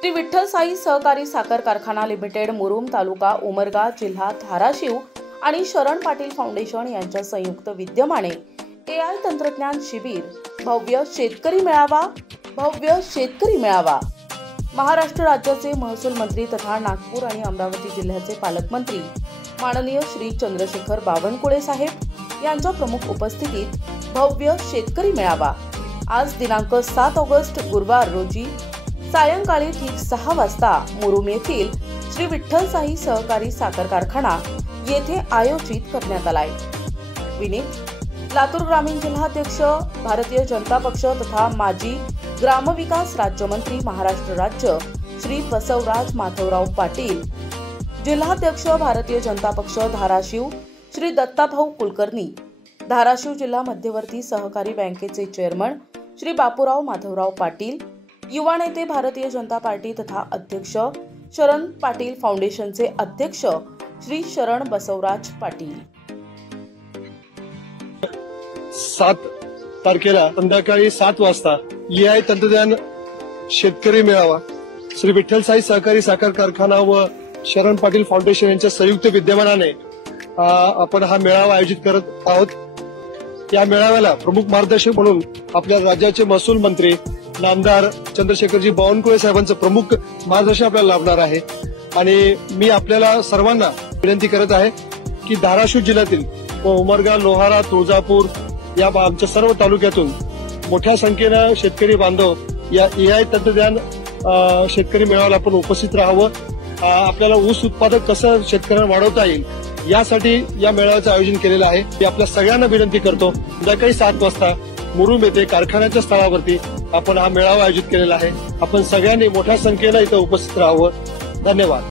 श्री विठ्ठल साई सहकारी साखर कारखाना लिमिटेड मुरुम तालुका उमरगा जिल्हा धाराशिव आणि शरण पाटील फाउंडेशन यांच्या संयुक्त विद्यमाने एआय तंत्रज्ञान शिबिर भव्य शेतकरी मेळावा महाराष्ट्र राज्याचे महसूल मंत्री तथा नागपूर आणि अमरावती जिल्ह्याचे पालकमंत्री माननीय श्री चंद्रशेखर बावनकुळे साहेब यांच्या प्रमुख उपस्थितीत भव्य शेतकरी मेळावा आज दिनांक 7 ऑगस्ट गुरुवार रोजी सायंकाळी ठीक 6 वाजता मुरुम येथील श्री विठ्ठल साई सहकारी साखर कारखाना येथे आयोजित करण्यात आला आहे। विनीत लातूर ग्रामीण जिल्हाध्यक्ष भारतीय जनता पक्ष तथा माजी ग्रामविकास राज्यमंत्री महाराष्ट्र राज्य श्री बसवराज माधवराव पाटील, जिल्हाध्यक्ष भारतीय जनता पक्ष धाराशिव श्री दत्ताभाऊ कुलकर्णी, धाराशिव जिल्हा मध्यवर्ती सहकारी बँकेचे चेअरमन श्री बापूराव माधवराव पाटील, युवा नेते भारतीय जनता पार्टी तथा अध्यक्ष शरण पाटील फाउंडेशनचे अध्यक्ष श्री शरण बसवराज पाटील। 7 तारखेला संध्याकाळी 7 वाजता एआय तंत्रज्ञान शेतकरी मेळावा श्री विठ्ठल साई सहकारी साखर कारखाना व शरण पाटील फाउंडेशन यांच्या संयुक्त विद्यमानाने आपण हा मेळावा आयोजित करत आहोत। या मेळाव्याला प्रमुख मार्गदर्शक म्हणून आपल्या राज्याचे महसूल मंत्री नामदार चंद्रशेखरजी बावनकुळे साहेबांचं प्रमुख मार्गदर्शन आपल्याला लाभणार आहे। आणि मी आपल्याला सर्वांना विनंती करत आहे की धाराशिव जिल्ह्यातील उमरगा, लोहारा, तुळजापूर या आमच्या सर्व तालुक्यातून मोठ्या संख्येनं शेतकरी बांधव या एआय तंत्रज्ञान शेतकरी मेळाव्याला आपण उपस्थित राहावं। आपल्याला ऊस उत्पादक कसं शेतकऱ्यांना वाढवता येईल यासाठी या मेळाव्याचं आयोजन केलेलं आहे। मी आपल्या सगळ्यांना विनंती करतो संध्याकाळी 7 वाजता मुरुम येथे कारखान्याच्या स्थळावरती आपण हा मेळावा आयोजित केलेला आहे। आपण सगळ्यांनी मोठ्या संख्येनं इथं उपस्थित राहावं। धन्यवाद।